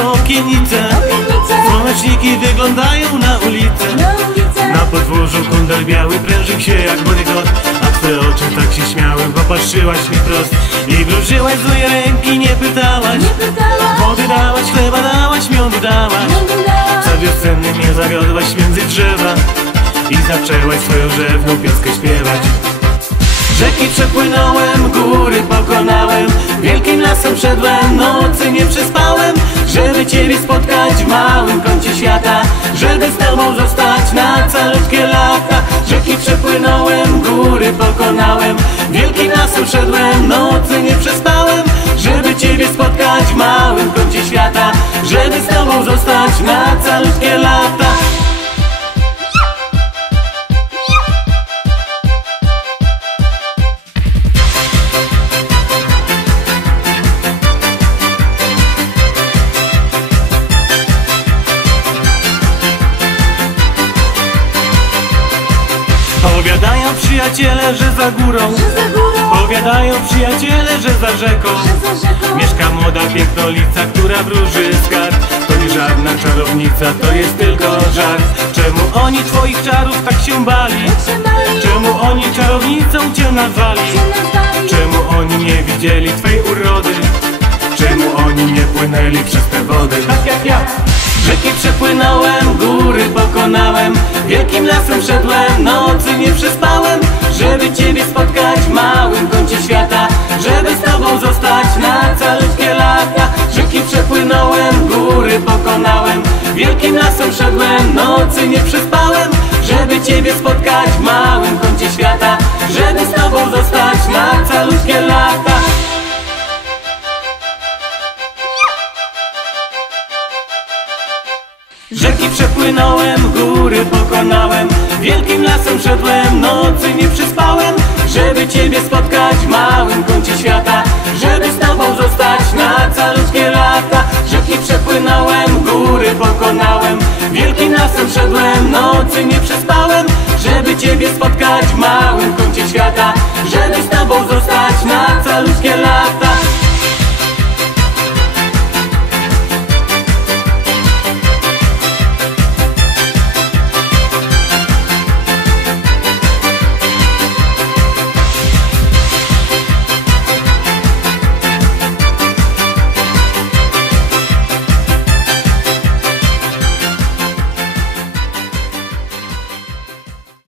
okiennice. Słoneczniki wyglądają na ulicę. Na podwórzu kundel biały prężył się jak bodygot. A twe oczy tak się śmiały, bo patrzyłaś mi wprost i wróżyłaś złej ręki, nie pytałaś. Wody dałaś, chleba dałaś, miodu dałaś. Za wiosenny mnie zawiodłaś między drzewa i zaczęłaś swoją rzewną pioskę śpiewać. Rzeki przepłynąłem, góry pokonałem, wielkim lasem szedłem, nocy nie przespałem, żeby ciebie spotkać w małym kącie świata, żeby z tobą zostać na calutkie lata. Rzeki przepłynąłem, góry pokonałem, wielkim lasem szedłem, nocy nie przespałem, żeby ciebie spotkać w małym kącie świata, żeby z tobą zostać na calutkie lata. Powiadają przyjaciele, że za górą, powiadają przyjaciele, że za rzeką mieszka młoda pięknolica, która wróży z kart. To nie żadna czarownica, to jest tylko żart. Czemu oni twoich czarów tak się bali? Czemu oni czarownicą cię nazwali? Czemu oni nie widzieli twej urody? Czemu oni nie płynęli przez te wody? Tak jak ja. Rzeki przepłynąłem, góry pokonałem, wielkim lasem szedłem, nocy nie przespałem, żeby ciebie spotkać w małym kącie świata, żeby z tobą zostać na calutkie lata. Rzeki przepłynąłem, góry pokonałem, wielkim lasem szedłem, nocy nie przespałem, żeby ciebie spotkać w małym kącie świata, żeby z tobą zostać na calutkie lata. Rzeki przepłynąłem, góry pokonałem, wielkim lasem szedłem, nocy nie przespałem, żeby ciebie spotkać w małym kącie świata, żeby z tobą zostać na calutkie lata. Rzeki przepłynąłem, góry pokonałem, wielkim lasem szedłem, nocy nie przespałem, żeby ciebie spotkać w małym kącie świata, żeby z tobą zostać na calutkie lata.